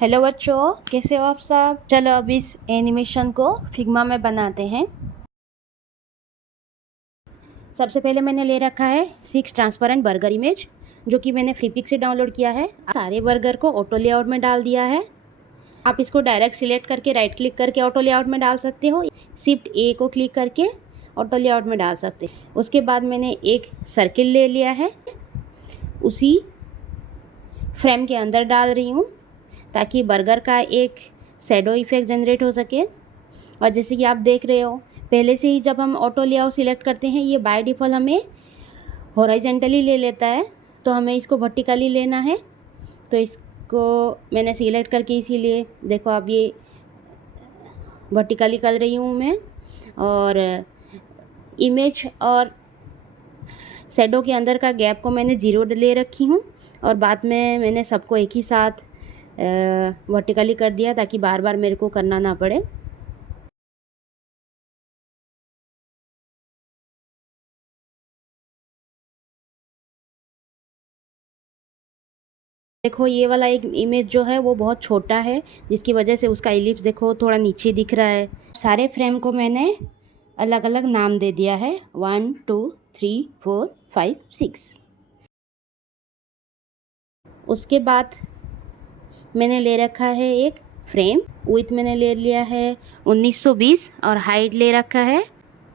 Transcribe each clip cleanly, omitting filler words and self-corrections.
Hello बच्चों, कैसे हो आप सब। चलो अब इस एनिमेशन को फिग्मा में बनाते हैं। सबसे पहले मैंने ले रखा है 6 ट्रांसपेरेंट बर्गर इमेज, जो कि मैंने फ्रीपिक से डाउनलोड किया है। सारे बर्गर को ऑटो लेआउट में डाल दिया है। आप इसको डायरेक्ट सिलेक्ट करके राइट क्लिक करके ऑटो लेआउट में डाल सकते हो, शिफ्ट ए को क्लिक करके ऑटो लेआउट में डाल सकते हो। उसके बाद मैंने एक सर्किल ले लिया है, उसी फ्रेम के अंदर डाल रही हूँ ताकि बर्गर का एक शैडो इफेक्ट जनरेट हो सके। और जैसे कि आप देख रहे हो, पहले से ही जब हम ऑटो लेआउट सिलेक्ट करते हैं, ये बाय डिफ़ॉल्ट हमें हॉरिजॉन्टली ले लेता है, तो हमें इसको वर्टिकली लेना है। तो इसको मैंने सिलेक्ट करके इसीलिए देखो अब ये वर्टिकली कर रही हूँ मैं। और इमेज और शैडो के अंदर का गैप को मैंने 0 ले रखी हूँ, और बाद में मैंने सबको एक ही साथ वर्टिकली कर दिया ताकि बार बार मेरे को करना ना पड़े। देखो ये वाला एक इमेज जो है वो बहुत छोटा है, जिसकी वजह से उसका इलिप्स देखो थोड़ा नीचे दिख रहा है। सारे फ्रेम को मैंने अलग अलग नाम दे दिया है, 1 2 3 4 5 6। उसके बाद मैंने ले रखा है एक फ्रेम, विड्थ मैंने ले लिया है 1920 और हाइट ले रखा है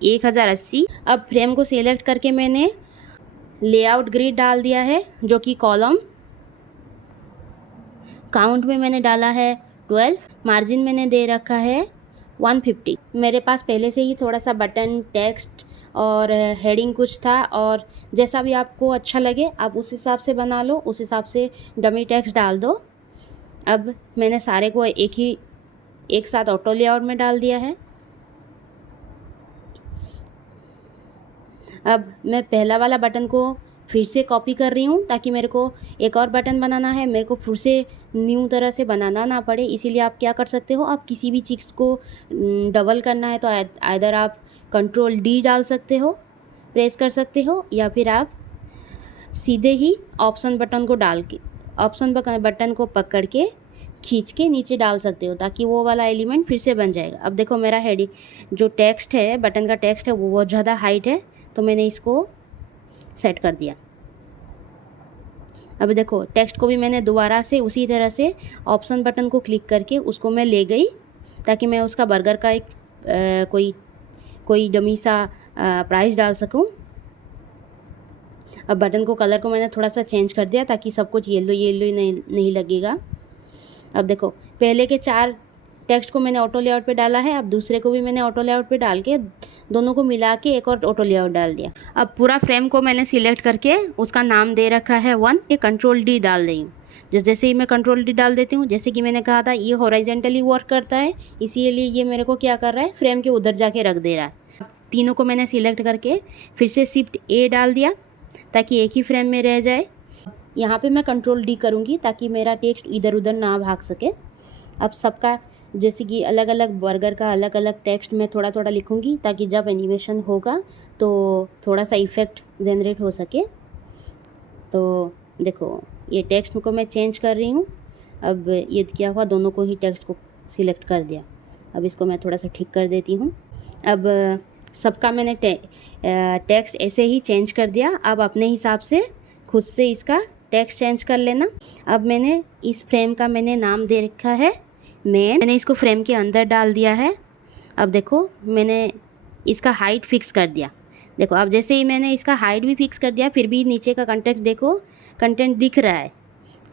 1080। अब फ्रेम को सिलेक्ट करके मैंने लेआउट ग्रिड डाल दिया है, जो कि कॉलम काउंट में मैंने डाला है 12। मार्जिन मैंने दे रखा है 150। मेरे पास पहले से ही थोड़ा सा बटन, टेक्स्ट और हेडिंग कुछ था, और जैसा भी आपको अच्छा लगे आप उस हिसाब से बना लो, उस हिसाब से डमी टेक्स्ट डाल दो। अब मैंने सारे को एक साथ ऑटो लेआउट में डाल दिया है। अब मैं पहला वाला बटन को फिर से कॉपी कर रही हूँ ताकि मेरे को एक और बटन बनाना है, मेरे को फिर से न्यू तरह से बनाना ना पड़े। इसीलिए आप क्या कर सकते हो, आप किसी भी चीज़ को डबल करना है तो आइदर आप कंट्रोल डी डाल सकते हो, प्रेस कर सकते हो, या फिर आप सीधे ही ऑप्शन बटन को डाल के बटन को पकड़ के खींच के नीचे डाल सकते हो, ताकि वो वाला एलिमेंट फिर से बन जाएगा। अब देखो मेरा हेडिंग जो टेक्स्ट है, बटन का टेक्स्ट है, वो बहुत ज़्यादा हाइट है, तो मैंने इसको सेट कर दिया। अब देखो टेक्स्ट को भी मैंने दोबारा से उसी तरह से ऑप्शन बटन को क्लिक करके उसको मैं ले गई, ताकि मैं उसका बर्गर का एक कोई डमी सा प्राइस डाल सकूं। अब बटन को कलर को मैंने थोड़ा सा चेंज कर दिया ताकि सब कुछ येलो येलो नहीं लगेगा। अब देखो पहले के 4 टेक्स्ट को मैंने ऑटो लेआउट पे डाला है, अब दूसरे को भी मैंने ऑटो लेआउट पे डाल के दोनों को मिला के एक और ऑटो लेआउट डाल दिया। अब पूरा फ्रेम को मैंने सिलेक्ट करके उसका नाम दे रखा है 1। ये कंट्रोल डी डाल रही हूँ। जैसे ही मैं कंट्रोल डी डाल देती हूँ, जैसे कि मैंने कहा था ये हॉरिजॉन्टली वर्क करता है, इसीलिए ये मेरे को क्या कर रहा है, फ्रेम के उधर जाके रख दे रहा है। तीनों को मैंने सिलेक्ट करके फिर से शिफ्ट ए डाल दिया ताकि एक ही फ्रेम में रह जाए। यहाँ पे मैं कंट्रोल डी करूँगी ताकि मेरा टेक्स्ट इधर उधर ना भाग सके। अब सबका जैसे कि अलग अलग बर्गर का अलग अलग टेक्स्ट मैं थोड़ा थोड़ा लिखूँगी, ताकि जब एनिमेशन होगा तो थोड़ा सा इफ़ेक्ट जनरेट हो सके। तो देखो ये टेक्स्ट को मैं चेंज कर रही हूँ। अब ये क्या हुआ, दोनों को ही टेक्स्ट को सिलेक्ट कर दिया। अब इसको मैं थोड़ा सा ठीक कर देती हूँ। अब सबका मैंने टेक्स्ट ऐसे ही चेंज कर दिया। अब अपने हिसाब से खुद से इसका टेक्स्ट चेंज कर लेना। अब मैंने इस फ्रेम का मैंने नाम दे रखा है मैंने इसको फ्रेम के अंदर डाल दिया है। अब देखो मैंने इसका हाइट फिक्स कर दिया। देखो अब जैसे ही मैंने इसका हाइट भी फिक्स कर दिया, फिर भी नीचे का कंटेंट देखो, कंटेंट दिख रहा है।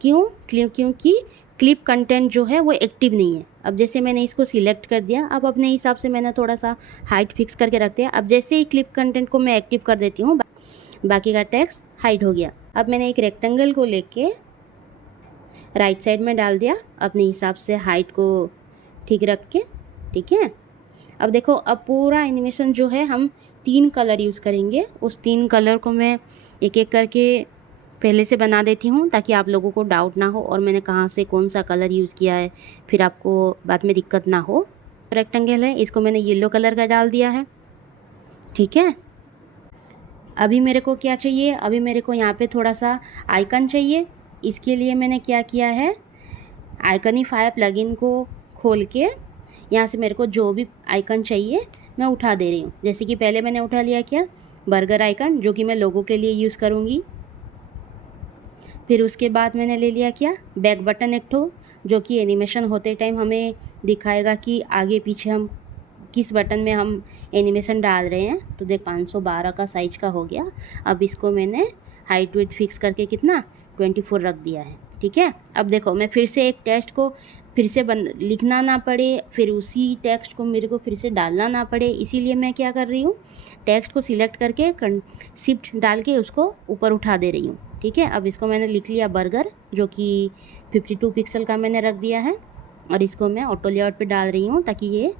क्योंकि क्लिप कंटेंट जो है वो एक्टिव नहीं है। अब जैसे मैंने इसको सिलेक्ट कर दिया, अब अपने हिसाब से मैंने थोड़ा सा हाइट फिक्स करके रख दिया। अब जैसे ही क्लिप कंटेंट को मैं एक्टिव कर देती हूँ, बाकी का टेक्स्ट हाइड हो गया। अब मैंने एक रेक्टेंगल को लेके राइट साइड में डाल दिया, अपने हिसाब से हाइट को ठीक रख के। ठीक है, अब देखो अब पूरा एनिमेशन जो है हम 3 कलर यूज़ करेंगे। उस 3 कलर को मैं एक एक करके पहले से बना देती हूँ, ताकि आप लोगों को डाउट ना हो और मैंने कहाँ से कौन सा कलर यूज़ किया है, फिर आपको बाद में दिक्कत ना हो। रेक्टेंगल है, इसको मैंने येलो कलर का डाल दिया है। ठीक है, अभी मेरे को क्या चाहिए, अभी मेरे को यहाँ पे थोड़ा सा आइकन चाहिए। इसके लिए मैंने क्या किया है, आइकनिफायर प्लगइन को खोल के यहाँ से मेरे को जो भी आइकन चाहिए मैं उठा दे रही हूँ। जैसे कि पहले मैंने उठा लिया क्या, बर्गर आइकन, जो कि मैं लोगों के लिए यूज़ करूँगी। फिर उसके बाद मैंने ले लिया क्या, बैक बटन एक ठो, जो कि एनिमेशन होते टाइम हमें दिखाएगा कि आगे पीछे हम किस बटन में हम एनिमेशन डाल रहे हैं। तो देख 512 का साइज का हो गया। अब इसको मैंने हाइट विड्थ फिक्स करके कितना 24 रख दिया है। ठीक है, अब देखो मैं फिर से एक टेक्स्ट को फिर से लिखना ना पड़े, फिर उसी टेक्स्ट को मेरे को फिर से डालना ना पड़े, इसीलिए मैं क्या कर रही हूँ, टेक्स्ट को सिलेक्ट करके शिफ्ट डाल के उसको ऊपर उठा दे रही हूँ। ठीक है, अब इसको मैंने लिख लिया बर्गर, जो कि 52 पिक्सल का मैंने रख दिया है, और इसको मैं ऑटो लेआउट पे डाल रही हूँ ताकि ये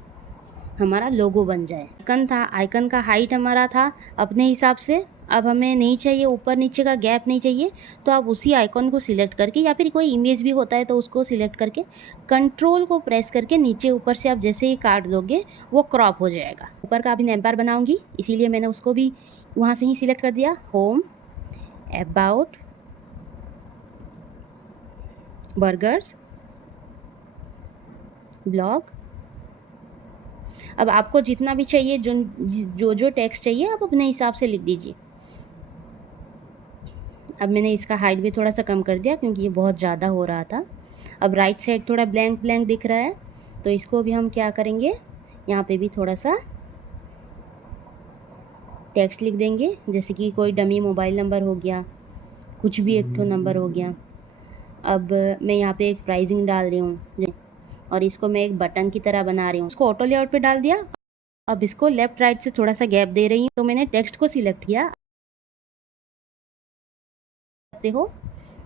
हमारा लोगो बन जाए। आइकन था, आइकन का हाइट हमारा था अपने हिसाब से। अब हमें नहीं चाहिए, ऊपर नीचे का गैप नहीं चाहिए, तो आप उसी आइकन को सिलेक्ट करके, या फिर कोई इमेज भी होता है तो उसको सिलेक्ट करके कंट्रोल को प्रेस करके नीचे ऊपर से आप जैसे ही काट दोगे वो क्रॉप हो जाएगा। ऊपर का अभी नेम बार बनाऊंगी, इसीलिए मैंने उसको भी वहाँ से ही सिलेक्ट कर दिया, होम, अबाउट, बर्गर्स, ब्लॉग। अब आपको जितना भी चाहिए, जो टेक्स्ट चाहिए आप अपने हिसाब से लिख दीजिए। अब मैंने इसका हाइट भी थोड़ा सा कम कर दिया क्योंकि ये बहुत ज़्यादा हो रहा था। अब राइट साइड थोड़ा ब्लैंक ब्लैंक दिख रहा है, तो इसको भी हम क्या करेंगे, यहाँ पे भी थोड़ा सा टेक्स्ट लिख देंगे, जैसे कि कोई डमी मोबाइल नंबर हो गया, कुछ भी एक तो नंबर हो गया। अब मैं यहाँ पे एक प्राइसिंग डाल रही हूँ और इसको मैं एक बटन की तरह बना रही हूँ। उसको ऑटो लेआउट पे डाल दिया। अब इसको लेफ्ट राइट से थोड़ा सा गैप दे रही हूँ, तो मैंने टेक्स्ट को सिलेक्ट किया हो।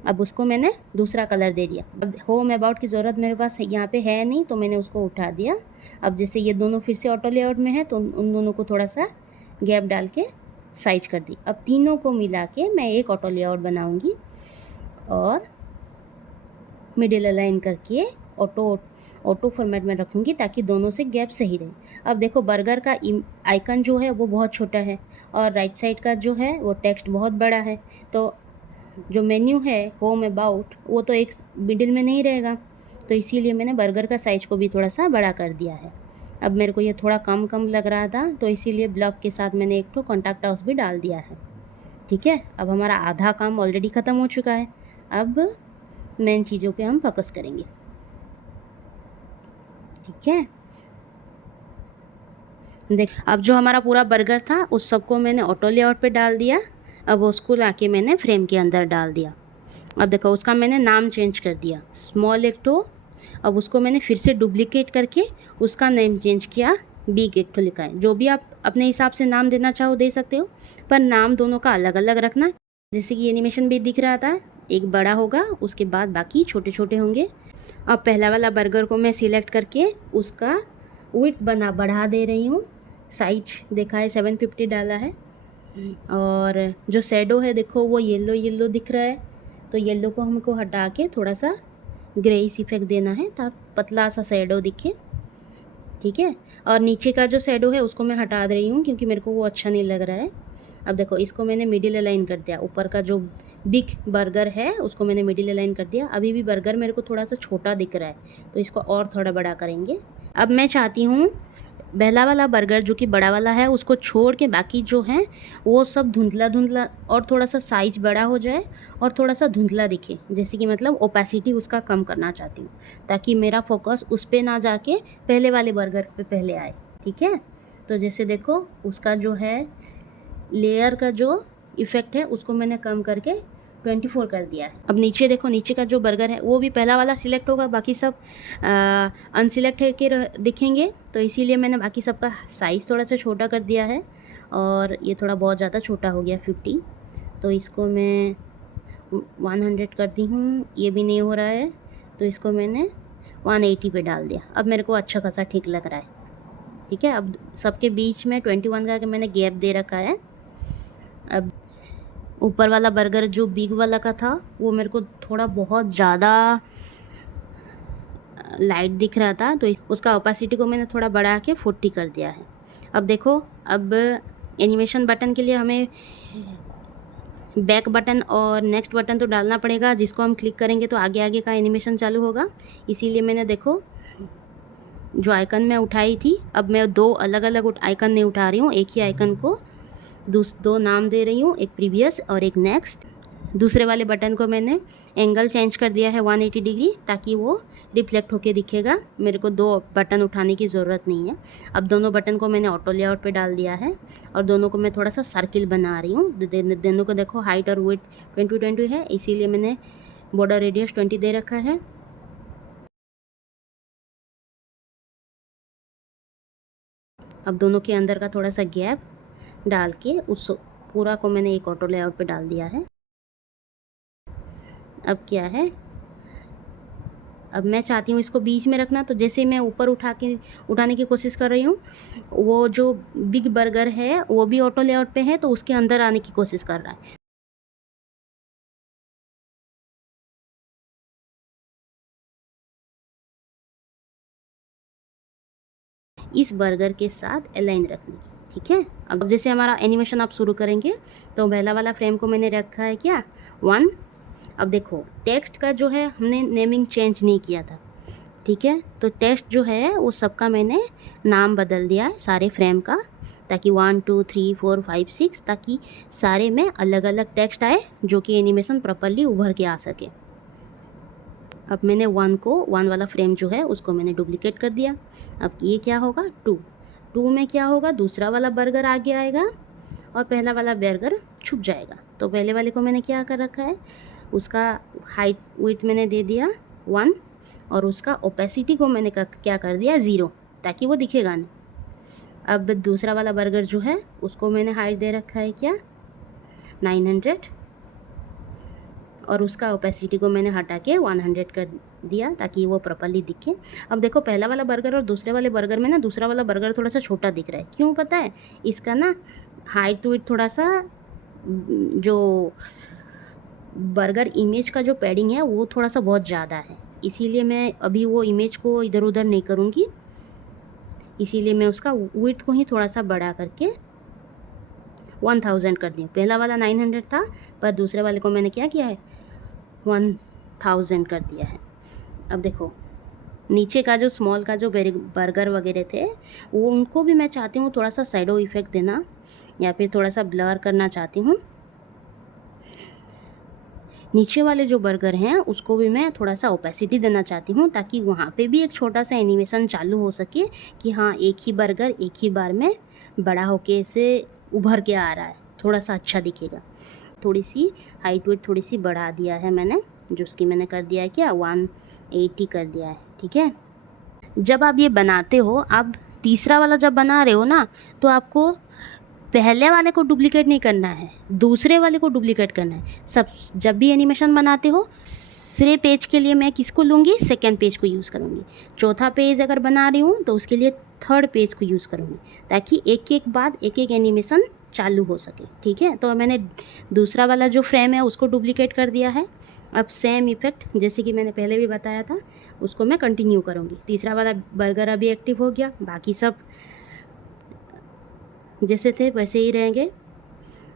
अब उसको मैंने दूसरा कलर दे दिया। अब होम अबाउट की ज़रूरत मेरे पास यहाँ पे है नहीं, तो मैंने उसको उठा दिया। अब जैसे ये दोनों फिर से ऑटो लेआउट में है, तो उन दोनों को थोड़ा सा गैप डाल के साइज कर दी। अब तीनों को मिला के मैं एक ऑटो लेआउट बनाऊंगी और मिडिल अलाइन करके ऑटो फॉर्मेट में रखूँगी ताकि दोनों से गैप सही रहे। अब देखो बर्गर का आइकन जो है वो बहुत छोटा है और राइट साइड का जो है वो टेक्स्ट बहुत बड़ा है, तो जो मेन्यू है होम अबाउट वो तो एक मिडिल में नहीं रहेगा, तो इसीलिए मैंने बर्गर का साइज को भी थोड़ा सा बड़ा कर दिया है। अब मेरे को ये थोड़ा कम लग रहा था, तो इसीलिए ब्लॉक के साथ मैंने एक तो कॉन्टैक्ट हाउस भी डाल दिया है। ठीक है, अब हमारा आधा काम ऑलरेडी ख़त्म हो चुका है। अब मेन चीज़ों पे हम फोकस करेंगे। ठीक है, देख अब जो हमारा पूरा बर्गर था उस सबको मैंने ऑटो लेआउट पे डाल दिया। अब उसको लाके मैंने फ्रेम के अंदर डाल दिया। अब देखो उसका मैंने नाम चेंज कर दिया, स्मॉल एक ठो। अब उसको मैंने फिर से डुप्लीकेट करके उसका नेम चेंज किया, बिग एक ठो लिखा है। जो भी आप अपने हिसाब से नाम देना चाहो दे सकते हो, पर नाम दोनों का अलग अलग रखना। जैसे कि एनिमेशन भी दिख रहा था, एक बड़ा होगा उसके बाद बाकी छोटे छोटे होंगे। अब पहला वाला बर्गर को मैं सिलेक्ट करके उसका विड्थ बढ़ा दे रही हूँ। साइज देखा है 750 डाला है, और जो शैडो है देखो वो येलो दिख रहा है, तो येलो को हमको हटा के थोड़ा सा ग्रेइश इफेक्ट देना है ताकि पतला सा शैडो दिखे। ठीक है, और नीचे का जो शैडो है उसको मैं हटा दे रही हूँ क्योंकि मेरे को वो अच्छा नहीं लग रहा है। अब देखो इसको मैंने मिडिल अलाइन कर दिया, ऊपर का जो बिग बर्गर है उसको मैंने मिडिल अलाइन कर दिया। अभी भी बर्गर मेरे को थोड़ा सा छोटा दिख रहा है, तो इसको और थोड़ा बड़ा करेंगे। अब मैं चाहती हूँ पहला वाला बर्गर जो कि बड़ा वाला है उसको छोड़ के बाकी जो हैं वो सब धुंधला और थोड़ा सा साइज बड़ा हो जाए और थोड़ा सा धुंधला दिखे, जैसे कि मतलब ओपेसिटी उसका कम करना चाहती हूँ ताकि मेरा फोकस उस पर ना जाके पहले वाले बर्गर पे पहले आए। ठीक है, तो जैसे देखो उसका जो है लेयर का जो इफ़ेक्ट है उसको मैंने कम करके 24 कर दिया है। अब नीचे देखो, नीचे का जो बर्गर है वो भी पहला वाला सिलेक्ट होगा, बाकी सब अनसिलेक्ट के दिखेंगे, तो इसीलिए मैंने बाकी सबका साइज़ थोड़ा सा छोटा कर दिया है। और ये थोड़ा बहुत ज़्यादा छोटा हो गया 50, तो इसको मैं 100 कर दी हूँ। ये भी नहीं हो रहा है तो इसको मैंने 180 पे डाल दिया। अब मेरे को अच्छा खासा ठीक लग रहा है। ठीक है, अब सबके बीच में 21 का मैंने गैप दे रखा है। अब ऊपर वाला बर्गर जो बिग वाला का था वो मेरे को थोड़ा बहुत ज़्यादा लाइट दिख रहा था, तो उसका ओपेसिटी को मैंने थोड़ा बढ़ा के 40 कर दिया है। अब देखो, अब एनिमेशन बटन के लिए हमें बैक बटन और नेक्स्ट बटन तो डालना पड़ेगा, जिसको हम क्लिक करेंगे तो आगे आगे का एनिमेशन चालू होगा। इसीलिए मैंने देखो जो आइकन मैं उठाई थी, अब मैं दो अलग अलग आइकन नहीं उठा रही हूँ, एक ही आइकन को दो नाम दे रही हूँ, एक प्रीवियस और एक नेक्स्ट। दूसरे वाले बटन को मैंने एंगल चेंज कर दिया है 180 डिग्री, ताकि वो रिफ्लेक्ट होके दिखेगा। मेरे को दो बटन उठाने की ज़रूरत नहीं है। अब दोनों बटन को मैंने ऑटो लेआउट पे डाल दिया है और दोनों को मैं थोड़ा सा सर्किल बना रही हूँ। दोनों को देखो हाइट और वेट 20-20 है, इसीलिए मैंने बॉर्डर रेडियस 20 दे रखा है। अब दोनों के अंदर का थोड़ा सा गैप डाल के उस पूरा को मैंने एक ऑटो लेआउट पे डाल दिया है। अब क्या है, अब मैं चाहती हूँ इसको बीच में रखना, तो जैसे मैं ऊपर उठाने की कोशिश कर रही हूँ, वो जो बिग बर्गर है वो भी ऑटो लेआउट पे है, तो उसके अंदर आने की कोशिश कर रहा है। इस बर्गर के साथ अलाइन रखने की, ठीक है। अब जैसे हमारा एनिमेशन आप शुरू करेंगे, तो पहला वाला फ्रेम को मैंने रखा है क्या 1। अब देखो टेक्स्ट का जो है हमने नेमिंग चेंज नहीं किया था, ठीक है। तो टेक्स्ट जो है वो सबका मैंने नाम बदल दिया है सारे फ्रेम का, ताकि 1 2 3 4 5 6 ताकि सारे में अलग अलग टेक्स्ट आए, जो कि एनिमेशन प्रॉपरली उभर के आ सके। अब मैंने 1 वाला फ्रेम जो है उसको मैंने डुप्लीकेट कर दिया। अब ये क्या होगा 2 में क्या होगा, दूसरा वाला बर्गर आगे आएगा और पहला वाला बर्गर छुप जाएगा। तो पहले वाले को मैंने क्या कर रखा है, उसका हाइट विड्थ मैंने दे दिया 1 और उसका ओपेसिटी को मैंने क्या कर दिया 0, ताकि वो दिखेगा नहीं। अब दूसरा वाला बर्गर जो है उसको मैंने हाइट दे रखा है क्या 900 और उसका ओपेसिटी को मैंने हटा के 100 कर दिया, ताकि वो प्रॉपरली दिखे। अब देखो पहला वाला बर्गर और दूसरे वाले बर्गर में ना दूसरा वाला बर्गर थोड़ा सा छोटा दिख रहा है, क्यों पता है, इसका ना हाइट टू इट थोड़ा सा जो बर्गर इमेज का जो पैडिंग है वो थोड़ा सा बहुत ज़्यादा है, इसीलिए मैं अभी वो इमेज को इधर उधर नहीं करूँगी। इसीलिए मैं उसका विड्थ को ही थोड़ा सा बढ़ा करके 1000 कर दी। पहला वाला 900 था, पर दूसरे वाले को मैंने क्या किया है 1000 कर दिया है। अब देखो नीचे का जो स्मॉल का जो बर्गर वगैरह थे वो उनको भी मैं चाहती हूँ थोड़ा सा शैडो इफेक्ट देना, या फिर थोड़ा सा ब्लर करना चाहती हूँ। नीचे वाले जो बर्गर हैं उसको भी मैं थोड़ा सा ओपेसिटी देना चाहती हूँ, ताकि वहाँ पे भी एक छोटा सा एनिमेशन चालू हो सके कि हाँ एक ही बर्गर एक ही बार में बड़ा होके से उभर के आ रहा है, थोड़ा सा अच्छा दिखेगा। थोड़ी सी हाइट वेट थोड़ी सी बढ़ा दिया है मैंने, जो उसकी मैंने कर दिया है क्या 180 कर दिया है, ठीक है। जब आप ये बनाते हो, आप तीसरा वाला जब बना रहे हो ना, तो आपको पहले वाले को डुप्लीकेट नहीं करना है, दूसरे वाले को डुप्लीकेट करना है। सब जब भी एनिमेशन बनाते हो, तीसरे पेज के लिए मैं किसको लूँगी, सेकेंड पेज को यूज़ करूँगी। चौथा पेज अगर बना रही हूँ तो उसके लिए थर्ड पेज को यूज़ करूँगी, ताकि एक एक बाद एक एक एनिमेशन चालू हो सके, ठीक है। तो मैंने दूसरा वाला जो फ्रेम है उसको डुप्लीकेट कर दिया है। अब सेम इफ़ेक्ट जैसे कि मैंने पहले भी बताया था उसको मैं कंटिन्यू करूँगी। तीसरा वाला बर्गर अभी एक्टिव हो गया, बाकी सब जैसे थे वैसे ही रहेंगे।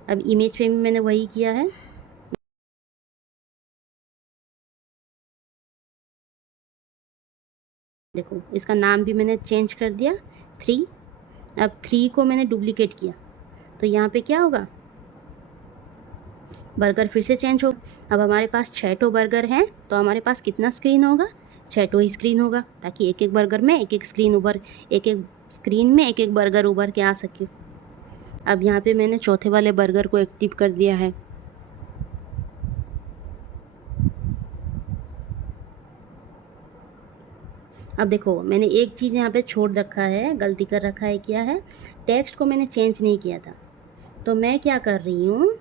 अब इमेज पे भी मैंने वही किया है। देखो इसका नाम भी मैंने चेंज कर दिया 3। अब 3 को मैंने डुप्लीकेट किया, तो यहाँ पे क्या होगा, बर्गर फिर से चेंज हो। अब हमारे पास 6 बर्गर हैं, तो हमारे पास कितना स्क्रीन होगा, 6 ही स्क्रीन होगा, ताकि एक एक बर्गर में एक एक स्क्रीन में एक एक बर्गर उभर के आ सके। अब यहाँ पे मैंने चौथे वाले बर्गर को एक्टिव कर दिया है। अब देखो मैंने एक चीज़ यहाँ पे छोड़ रखा है, गलती कर रखा है, क्या है, टेक्स्ट को मैंने चेंज नहीं किया था। तो मैं क्या कर रही हूँ,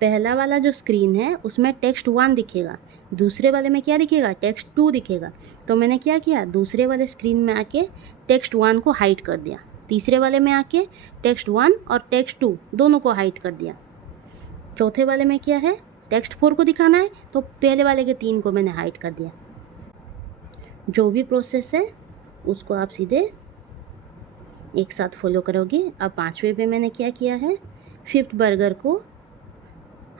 पहला वाला जो स्क्रीन है उसमें टेक्स्ट 1 दिखेगा, दूसरे वाले में क्या दिखेगा, टेक्स्ट 2 दिखेगा। तो मैंने क्या किया, दूसरे वाले स्क्रीन में आके टेक्स्ट 1 को हाइड कर दिया, तीसरे वाले में आके टेक्स्ट 1 और टेक्स्ट 2 दोनों को हाइड कर दिया। चौथे वाले में क्या है, टेक्स्ट 4 को दिखाना है, तो पहले वाले के 3 को मैंने हाइड कर दिया। जो भी प्रोसेस है उसको आप सीधे एक साथ फॉलो करोगे। अब 5वें पे मैंने क्या किया है, 5th बर्गर को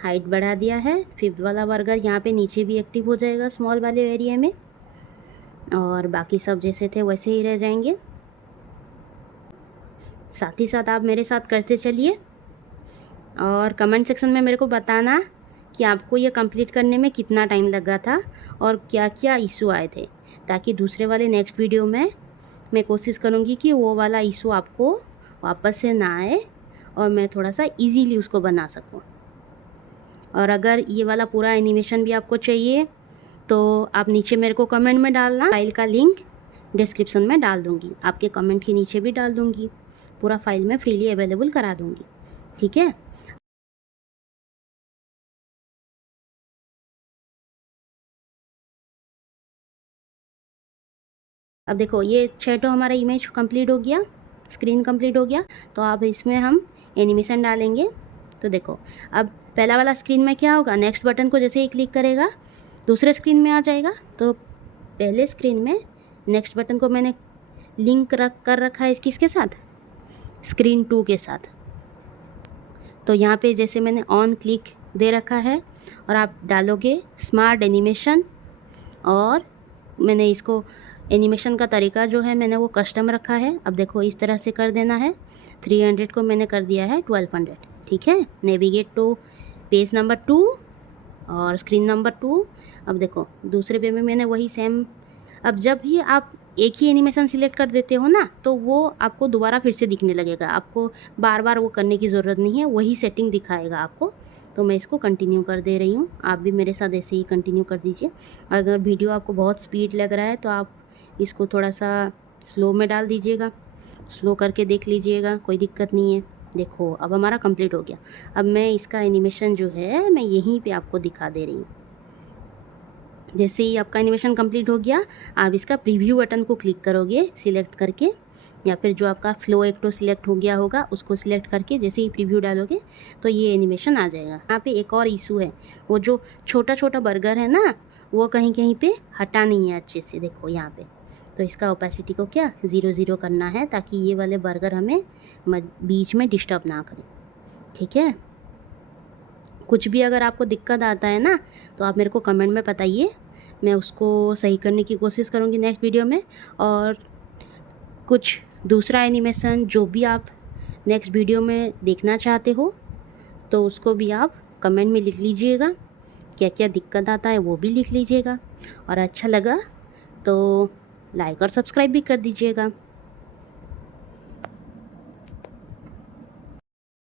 हाइट बढ़ा दिया है। 5th वाला बर्गर यहाँ पे नीचे भी एक्टिव हो जाएगा स्मॉल वाले एरिया में, और बाकी सब जैसे थे वैसे ही रह जाएंगे। साथ ही साथ आप मेरे साथ करते चलिए, और कमेंट सेक्शन में मेरे को बताना कि आपको ये कंप्लीट करने में कितना टाइम लगा था और क्या क्या इशू आए थे, ताकि दूसरे वाले नेक्स्ट वीडियो में मैं कोशिश करूँगी कि वो वाला इशू आपको वापस से ना आए और मैं थोड़ा सा इजीली उसको बना सकूँ। और अगर ये वाला पूरा एनिमेशन भी आपको चाहिए तो आप नीचे मेरे को कमेंट में डालना, फाइल का लिंक डिस्क्रिप्शन में डाल दूँगी, आपके कमेंट के नीचे भी डाल दूँगी, पूरा फाइल में फ्रीली अवेलेबल करा दूँगी, ठीक है। अब देखो ये 6 तो हमारा इमेज कंप्लीट हो गया, स्क्रीन कंप्लीट हो गया। तो अब इसमें हम एनिमेशन डालेंगे। तो देखो अब पहला वाला स्क्रीन में क्या होगा, नेक्स्ट बटन को जैसे ही क्लिक करेगा दूसरे स्क्रीन में आ जाएगा। तो पहले स्क्रीन में नेक्स्ट बटन को मैंने लिंक कर रखा है किसके साथ, स्क्रीन 2 के साथ। तो यहाँ पे जैसे मैंने ऑन क्लिक दे रखा है और आप डालोगे स्मार्ट एनिमेशन, और मैंने इसको एनिमेशन का तरीका जो है मैंने वो कस्टम रखा है। अब देखो इस तरह से कर देना है। 300 को मैंने कर दिया है 1200, ठीक है। नेविगेट टू पेज नंबर 2 और स्क्रीन नंबर 2। अब देखो दूसरे पे में मैंने वही सेम। अब जब भी आप एक ही एनिमेशन सिलेक्ट कर देते हो ना, तो वो आपको दोबारा फिर से दिखने लगेगा, आपको बार बार वो करने की ज़रूरत नहीं है, वही सेटिंग दिखाएगा आपको। तो मैं इसको कंटिन्यू कर दे रही हूँ, आप भी मेरे साथ ऐसे ही कंटिन्यू कर दीजिए। अगर वीडियो आपको बहुत स्पीड लग रहा है तो आप इसको थोड़ा सा स्लो में डाल दीजिएगा, स्लो करके देख लीजिएगा, कोई दिक्कत नहीं है। देखो अब हमारा कंप्लीट हो गया। अब मैं इसका एनिमेशन जो है मैं यहीं पे आपको दिखा दे रही हूँ। जैसे ही आपका एनिमेशन कंप्लीट हो गया, आप इसका प्रीव्यू बटन को क्लिक करोगे सिलेक्ट करके, या फिर जो आपका फ्लो एक तो सिलेक्ट हो गया होगा उसको सिलेक्ट करके जैसे ही प्रीव्यू डालोगे तो ये एनिमेशन आ जाएगा। यहाँ पे एक और इशू है, वो जो छोटा छोटा बर्गर है ना, वो कहीं कहीं पे हटा नहीं है अच्छे से। देखो यहाँ पे, तो इसका ओपेसिटी को क्या 0 करना है, ताकि ये वाले बर्गर हमें बीच में डिस्टर्ब ना करें, ठीक है। कुछ भी अगर आपको दिक्कत आता है ना तो आप मेरे को कमेंट में बताइए, मैं उसको सही करने की कोशिश करूँगी नेक्स्ट वीडियो में। और कुछ दूसरा एनिमेशन जो भी आप नेक्स्ट वीडियो में देखना चाहते हो तो उसको भी आप कमेंट में लिख लीजिएगा, क्या क्या दिक्कत आता है वो भी लिख लीजिएगा। और अच्छा लगा तो लाइक और सब्सक्राइब भी कर दीजिएगा।